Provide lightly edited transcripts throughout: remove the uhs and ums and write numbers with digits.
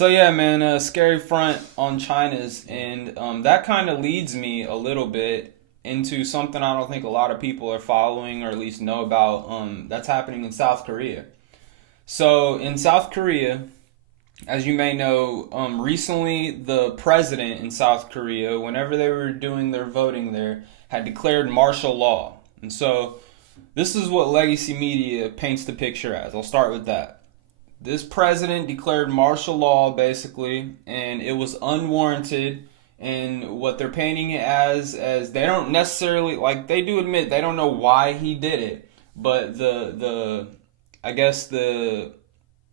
So yeah, man, scary front on China's, and that kind of leads me a little bit into something I don't think a lot of people are following or at least know about. That's happening in South Korea. So in South Korea, as you may know, recently the president in South Korea, whenever they were doing their voting there, had declared martial law. And so this is what legacy media paints the picture as. I'll start with that. This president declared martial law basically, and it was unwarranted. And what they're painting it as they don't necessarily, like, they do admit they don't know why he did it, but the I guess the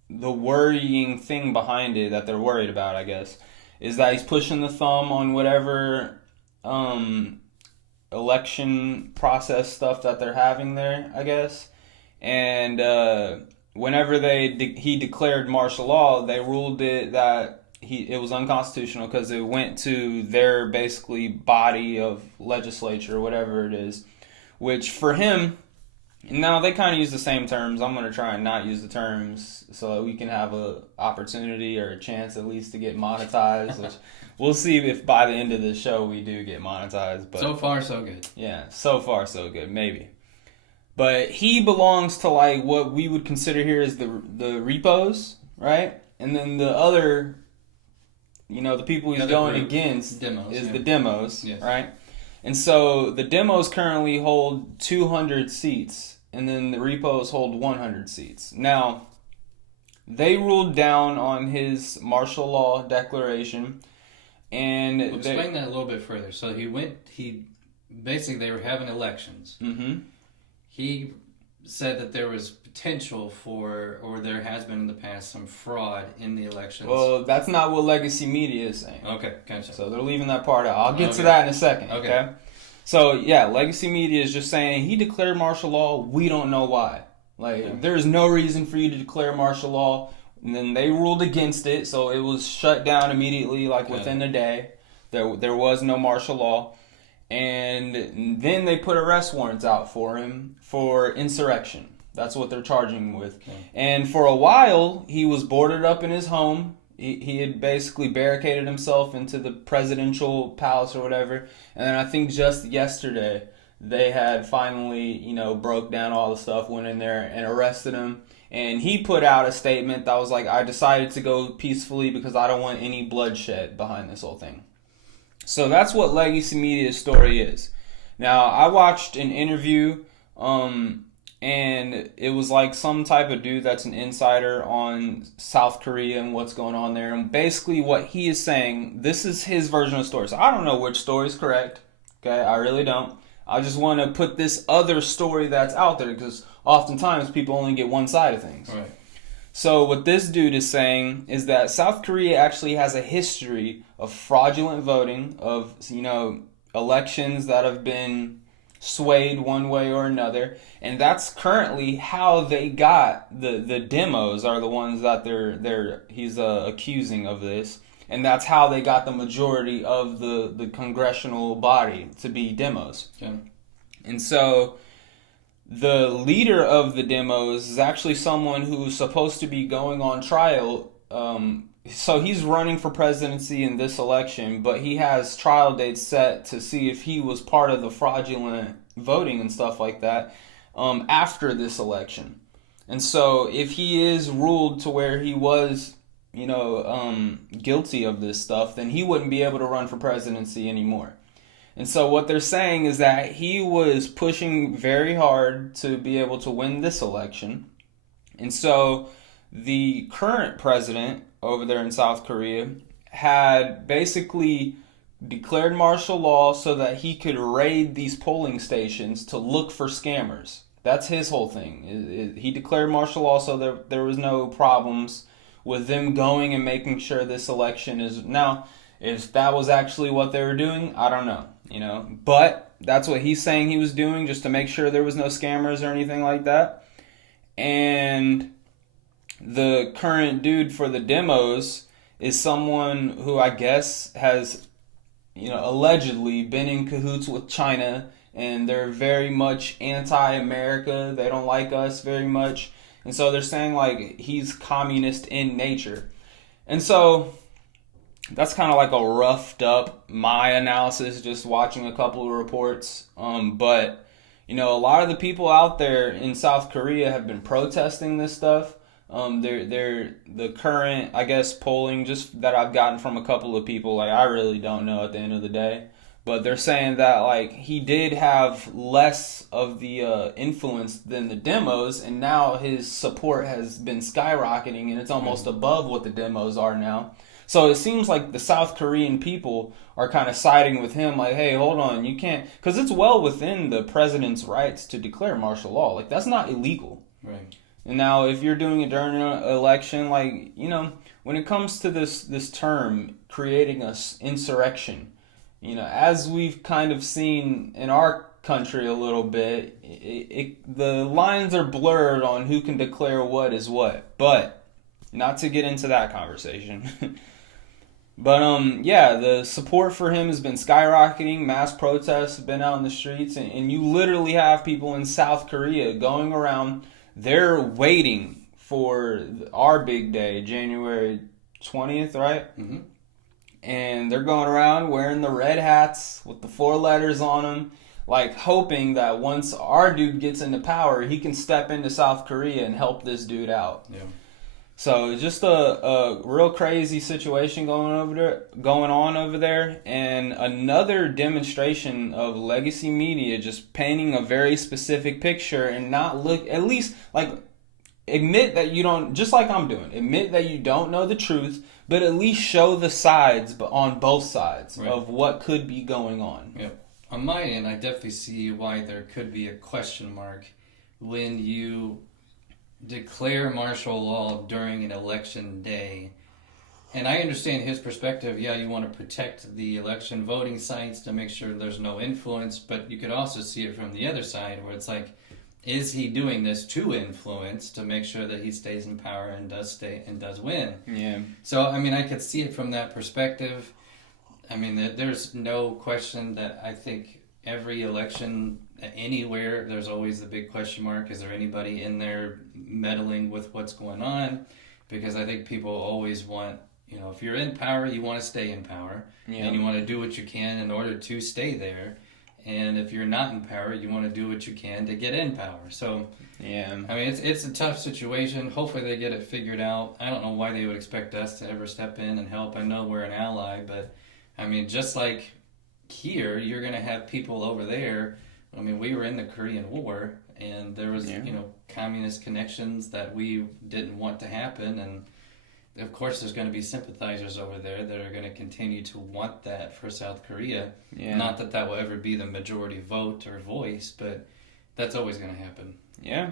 worrying thing behind it that they're worried about, I guess, is that he's pushing the thumb on whatever election process stuff that they're having there, I guess. And whenever he declared martial law, they ruled it that it was unconstitutional because it went to their basically body of legislature, whatever it is, which for him. Now they kind of use the same terms. I'm gonna try and not use the terms so that we can have a opportunity or a chance at least to get monetized. Which we'll see if by the end of the show we do get monetized. But so far, so good. Yeah, so far so good. Maybe, but he belongs to like what we would consider here as the repos, right? And then the other, the people he's going against demos, is the demos, yes. Right? And so the demos currently hold 200 seats, and then the repos hold 100 seats. Now, they ruled down on his martial law declaration, and explain that a little bit further. So he basically, they were having elections. Mm-hmm. He said that there was potential for, or there has been in the past, some fraud in the elections. Well, that's not what legacy media is saying. Okay, gotcha. So they're leaving that part out. I'll get to that in a second. Okay. So yeah, legacy media is just saying he declared martial law. We don't know why. There's no reason for you to declare martial law. And then they ruled against it, so it was shut down immediately, within a day. There was no martial law. And then they put arrest warrants out for him for insurrection. That's what they're charging him with. Okay. And for a while, he was boarded up in his home. He had basically barricaded himself into the presidential palace or whatever. And then I think just yesterday, they had finally, broke down all the stuff, went in there and arrested him. And he put out a statement that was like, I decided to go peacefully because I don't want any bloodshed behind this whole thing. So that's what legacy media's story is. Now, I watched an interview, and it was like some type of dude that's an insider on South Korea and what's going on there. And basically what he is saying, this is his version of the story. So I don't know which story is correct. Okay, I really don't. I just want to put this other story that's out there because oftentimes people only get one side of things. Right. So what this dude is saying is that South Korea actually has a history of fraudulent voting, of elections that have been swayed one way or another, and that's currently how they got the demos are the ones that he's accusing of this, and that's how they got the majority of the congressional body to be demos. Okay. And so the leader of the demos is actually someone who's supposed to be going on trial. So he's running for presidency in this election, but he has trial dates set to see if he was part of the fraudulent voting and stuff like that after this election. And so if he is ruled to where he was, guilty of this stuff, then he wouldn't be able to run for presidency anymore. And so what they're saying is that he was pushing very hard to be able to win this election. And so the current president over there in South Korea had basically declared martial law so that he could raid these polling stations to look for scammers. That's his whole thing. He declared martial law so there was no problems with them going and making sure this election is... Now, if that was actually what they were doing, I don't know. But that's what he's saying he was doing, just to make sure there was no scammers or anything like that. And the current dude for the demos is someone who I guess has, allegedly been in cahoots with China, and they're very much anti-America. They don't like us very much. And so they're saying, he's communist in nature. And so that's kind of like a roughed up my analysis, just watching a couple of reports. But a lot of the people out there in South Korea have been protesting this stuff. They're the current, I guess, polling just that I've gotten from a couple of people. Like, I really don't know at the end of the day, but they're saying that like he did have less of the influence than the demos, and now his support has been skyrocketing, and it's almost above what the demos are now. So it seems like the South Korean people are kind of siding with him, like, hey, hold on, you can't, because it's well within the president's rights to declare martial law. Like, that's not illegal. Right. And now, if you're doing it during an election, like, when it comes to this term, creating an insurrection, as we've kind of seen in our country a little bit, the lines are blurred on who can declare what is what. But not to get into that conversation. But the support for him has been skyrocketing. Mass protests have been out in the streets, and you literally have people in South Korea going around. They're waiting for our big day, January 20th, right? Mm-hmm. And they're going around wearing the red hats with the 4 letters on them, like hoping that once our dude gets into power, he can step into South Korea and help this dude out. Yeah. So just a real crazy situation going on over there, and another demonstration of legacy media just painting a very specific picture and not at least like admit that you don't, just like I'm doing, admit that you don't know the truth, but at least show the sides, but on both sides of what could be going on. Yeah. On my end, I definitely see why there could be a question mark when you declare martial law during an election day. And I understand his perspective. Yeah, you want to protect the election voting sites to make sure there's no influence, but you could also see it from the other side where it's like, is he doing this to influence to make sure that he stays in power and does win? Yeah. So, I mean, I could see it from that perspective. I mean, there's no question that I think every election anywhere, there's always the big question mark. Is there anybody in there meddling with what's going on? Because I think people always want, if you're in power, you want to stay in power. Yeah. And you want to do what you can in order to stay there. And if you're not in power, you want to do what you can to get in power. So, yeah, I mean, it's a tough situation. Hopefully they get it figured out. I don't know why they would expect us to ever step in and help. I know we're an ally, but, I mean, just like here, you're going to have people over there. I mean, we were in the Korean War, and there was, communist connections that we didn't want to happen. And, of course, there's going to be sympathizers over there that are going to continue to want that for South Korea. Yeah. Not that that will ever be the majority vote or voice, but that's always going to happen. Yeah.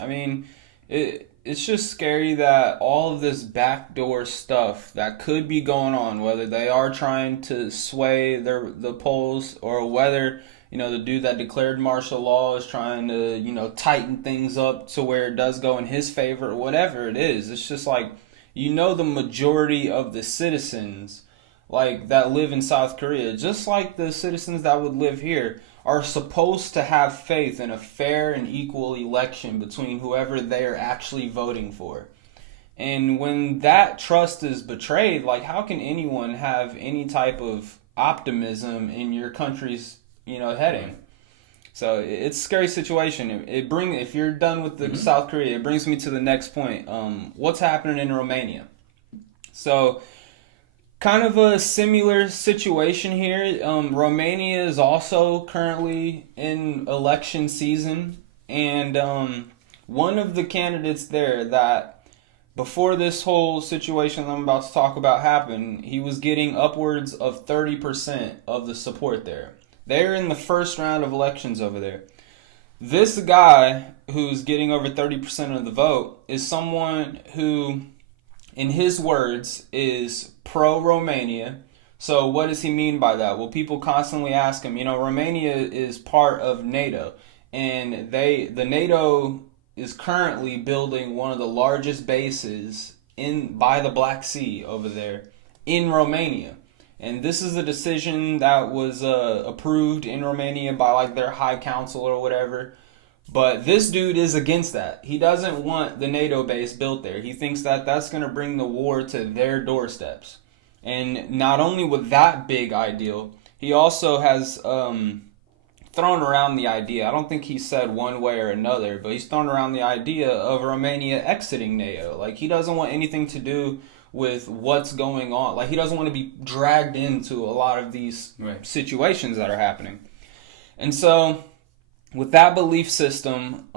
I mean, it's just scary that all of this backdoor stuff that could be going on, whether they are trying to sway the polls or whether, the dude that declared martial law is trying to, tighten things up to where it does go in his favor, whatever it is. It's just like, the majority of the citizens like that live in South Korea, just like the citizens that would live here, are supposed to have faith in a fair and equal election between whoever they are actually voting for. And when that trust is betrayed, like, how can anyone have any type of optimism in your country's, heading? So it's a scary situation. If you're done with the South Korea, it brings me to the next point. What's happening in Romania? So kind of a similar situation here. Romania is also currently in election season, and one of the candidates there that before this whole situation that I'm about to talk about happened, he was getting upwards of 30% of the support there. They're in the first round of elections over there. This guy who's getting over 30% of the vote is someone who, in his words, is pro-Romania. So what does he mean by that? Well, people constantly ask him, Romania is part of NATO, and the NATO is currently building one of the largest bases by the Black Sea over there in Romania. And this is a decision that was approved in Romania by like their high council or whatever. But this dude is against that. He doesn't want the NATO base built there. He thinks that that's going to bring the war to their doorsteps. And not only with that big ideal, he also has thrown around the idea. I don't think he said one way or another, but he's thrown around the idea of Romania exiting NATO. Like, he doesn't want anything to do with what's going on. Like, he doesn't want to be dragged into a lot of these situations that are happening. And so, with that belief system,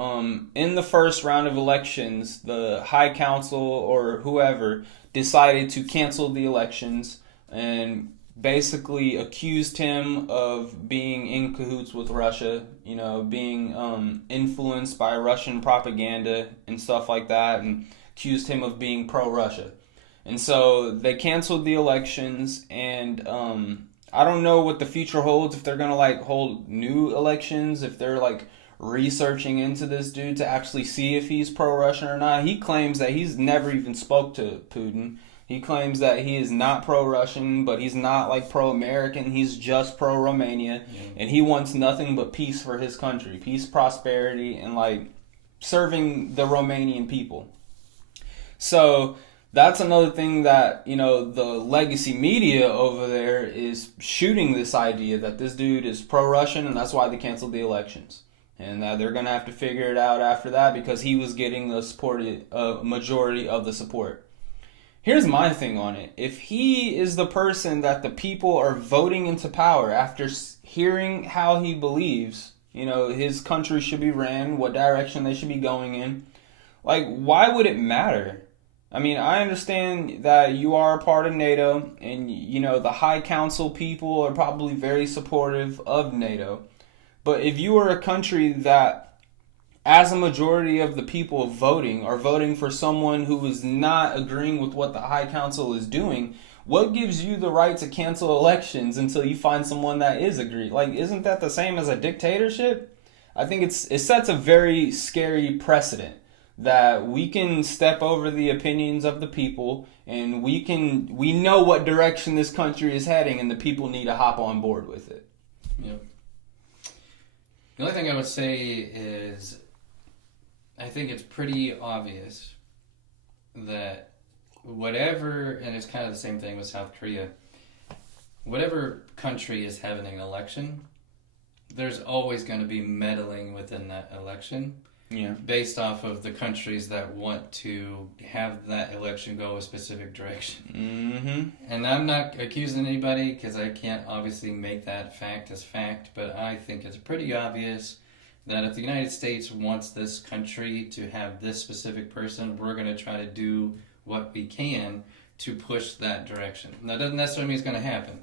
in the first round of elections, the High Council or whoever decided to cancel the elections and basically accused him of being in cahoots with Russia, being influenced by Russian propaganda and stuff like that, and accused him of being pro-Russia. And so they canceled the elections, and I don't know what the future holds, if they're going to hold new elections, if they're researching into this dude to actually see if he's pro-Russian or not. He claims that he's never even spoke to Putin. He claims that he is not pro-Russian, but he's not pro-American. He's just pro-Romania, and he wants nothing but peace for his country, peace, prosperity, and serving the Romanian people. So that's another thing that, the legacy media over there is shooting this idea that this dude is pro-Russian, and that's why they canceled the elections. And they're going to have to figure it out after that, because he was getting the majority of the support. Here's my thing on it. If he is the person that the people are voting into power after hearing how he believes, his country should be ran, what direction they should be going in, why would it matter? I mean, I understand that you are a part of NATO, and, the High Council people are probably very supportive of NATO. But if you are a country that, as a majority of the people voting, are voting for someone who is not agreeing with what the High Council is doing, what gives you the right to cancel elections until you find someone that is agreed? Isn't that the same as a dictatorship? I think it sets a very scary precedent that we can step over the opinions of the people, and we know what direction this country is heading, and the people need to hop on board with it. Yep. The only thing I would say is, I think it's pretty obvious that whatever, and it's kind of the same thing with South Korea, whatever country is having an election, there's always going to be meddling within that election. Yeah. Based off of the countries that want to have that election go a specific direction. Mm-hmm. And I'm not accusing anybody, because I can't obviously make that fact as fact, but I think it's pretty obvious that if the United States wants this country to have this specific person, we're going to try to do what we can to push that direction. That doesn't necessarily mean it's going to happen.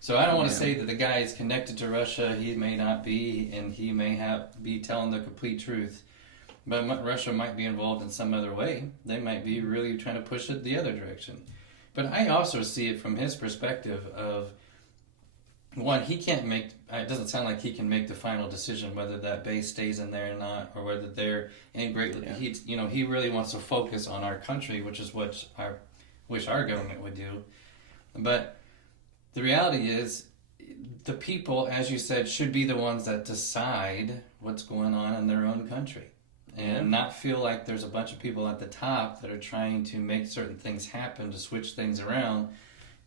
So I don't want to say that the guy is connected to Russia. He may not be, and he may be telling the complete truth. But Russia might be involved in some other way. They might be really trying to push it the other direction. But I also see it from his perspective of, one, he can't make, it doesn't sound like he can make the final decision whether that base stays in there or not, or whether they're integrated. Yeah. He really wants to focus on our country, which is what I wish our government would do. But the reality is, the people, as you said, should be the ones that decide what's going on in their own country. And not feel like there's a bunch of people at the top that are trying to make certain things happen, to switch things around,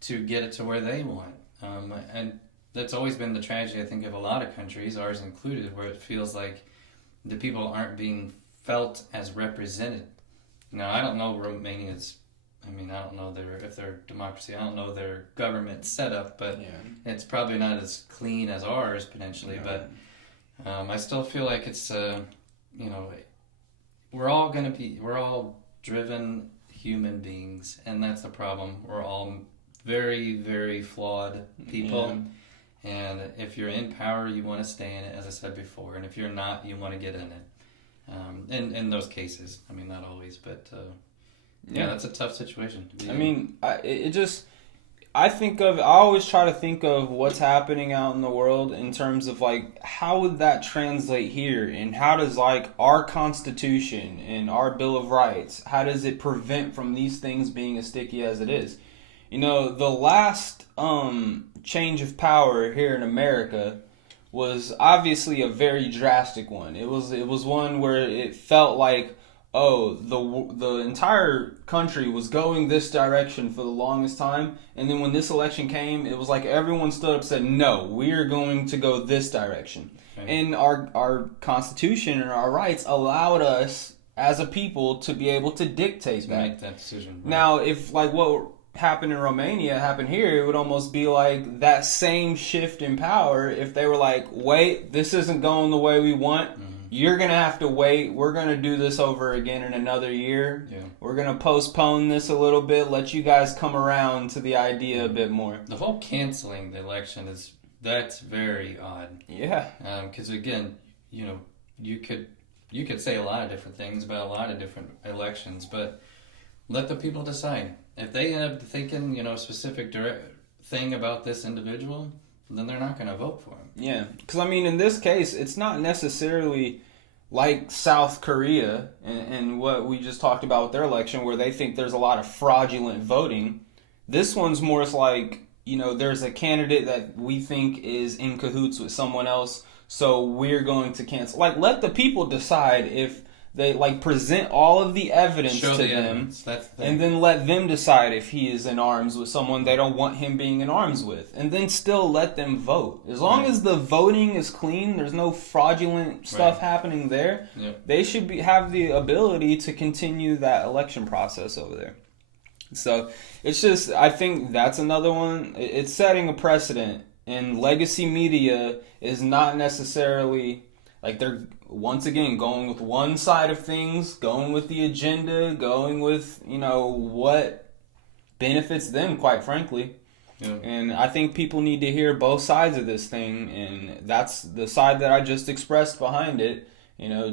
to get it to where they want. And that's always been the tragedy, I think, of a lot of countries, ours included, where it feels like the people aren't being felt as represented. Now, I don't know Romania's, I don't know if they're democracy, I don't know their government setup, but it's probably not as clean as ours, potentially. No. But I still feel like it's, we're all driven human beings, and that's the problem. We're all very, very flawed people. Yeah. And if you're in power, you want to stay in it, as I said before. And if you're not, you want to get in it. In those cases. Not always, but that's a tough situation to be in. I always try to think of what's happening out in the world in terms of how would that translate here, and how does our Constitution and our Bill of Rights, how does it prevent from these things being as sticky as it is? The last change of power here in America was obviously a very drastic one. It was one where it felt like, oh, the entire country was going this direction for the longest time, and then when this election came, it was like everyone stood up and said, no, we're going to go this direction. Right. And our Constitution and our rights allowed us as a people to be able to dictate that. Make that decision. Right. Now, if like what happened in Romania happened here, it would almost be like that same shift in power if they were like, wait, this isn't going the way we want. Mm-hmm. You're going to have to wait. We're going to do this over again in another year. Yeah. We're going to postpone this a little bit, let you guys come around to the idea a bit more. The whole canceling the election that's very odd. Yeah. Because again, you could say a lot of different things about a lot of different elections, but let the people decide. If they end up thinking, a specific thing about this individual, then they're not going to vote for him. Yeah, because I mean, in this case, it's not necessarily like South Korea and what we just talked about with their election, where they think there's a lot of fraudulent voting. This one's more like, there's a candidate that we think is in cahoots with someone else, so we're going to cancel. Like, let the people decide if they present all of the evidence to them, and then let them decide if he is in arms with someone they don't want him being in arms with, and then still let them vote. As long as the voting is clean, there's no fraudulent stuff happening there. Yep. They should have the ability to continue that election process over there. So it's just, I think that's another one. It's setting a precedent, and legacy media is not necessarily like they're once again going with one side of things, going with the agenda, going with what benefits them, quite frankly. Yeah. And I think people need to hear both sides of this thing, and that's the side that I just expressed behind it.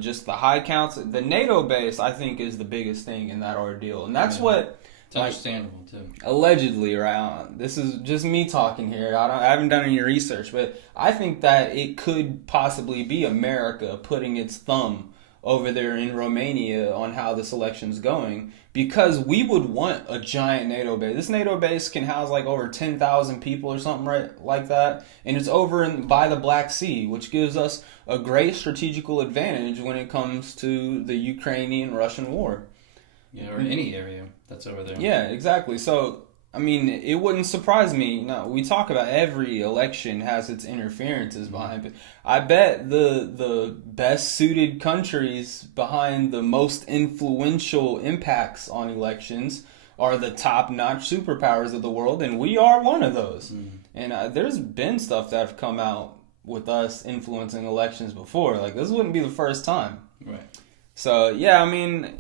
Just the high counts, the NATO base, I think, is the biggest thing in that ordeal, and that's what. It's understandable too. Allegedly, right? This is just me talking here. I haven't done any research, but I think that it could possibly be America putting its thumb over there in Romania on how this election's going, because we would want a giant NATO base. This NATO base can house like over 10,000 people or something like that, and it's over by the Black Sea, which gives us a great strategical advantage when it comes to the Ukrainian-Russian war. Yeah, or any area that's over there. Yeah, exactly. So, I mean, it wouldn't surprise me. No, we talk about every election has its interferences behind it. I bet the best suited countries behind the most influential impacts on elections are the top-notch superpowers of the world, and we are one of those. Mm. And there's been stuff that have come out with us influencing elections before. Like, this wouldn't be the first time. Right. So, yeah, I mean,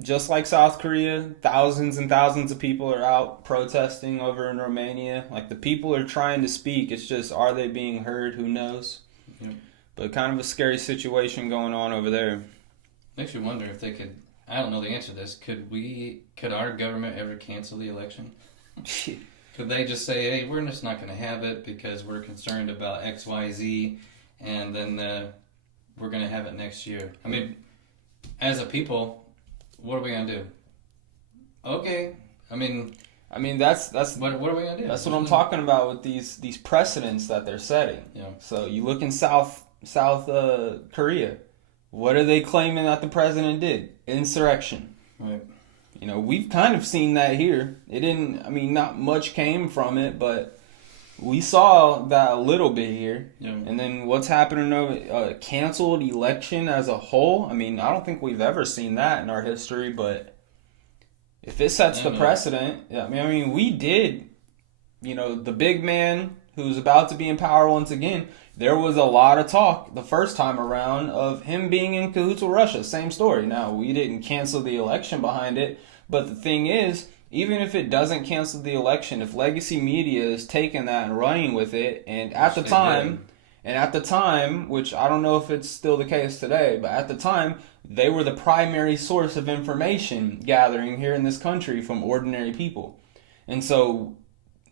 just like South Korea, thousands and thousands of people are out protesting over in Romania. Like, the people are trying to speak. It's just, are they being heard? Who knows? Yep. But kind of a scary situation going on over there. Makes you wonder if they could, I don't know the answer to this, could our government ever cancel the election? Could they just say, hey, we're just not going to have it because we're concerned about X, Y, Z, and then we're going to have it next year? I mean, as a people, what are we going to do? Okay. I mean that's what are we going to do? That's what I'm talking about with these precedents that they're setting. Yeah. So you look in South Korea. What are they claiming that the president did? Insurrection. Right. We've kind of seen that here. Not much came from it, but we saw that a little bit here. Yeah. And then what's happening over canceled election as a whole? I don't think we've ever seen that in our history, but if it sets the precedent, we did. The big man who's about to be in power once again, there was a lot of talk the first time around of him being in cahoots with Russia. Same story. Now, we didn't cancel the election behind it, but the thing is, even if it doesn't cancel the election, if legacy media is taking that and running with it, and at the time, which I don't know if it's still the case today, but at the time, they were the primary source of information gathering here in this country from ordinary people. And so,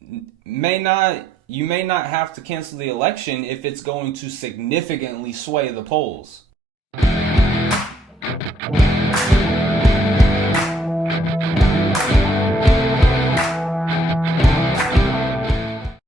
you may not have to cancel the election if it's going to significantly sway the polls.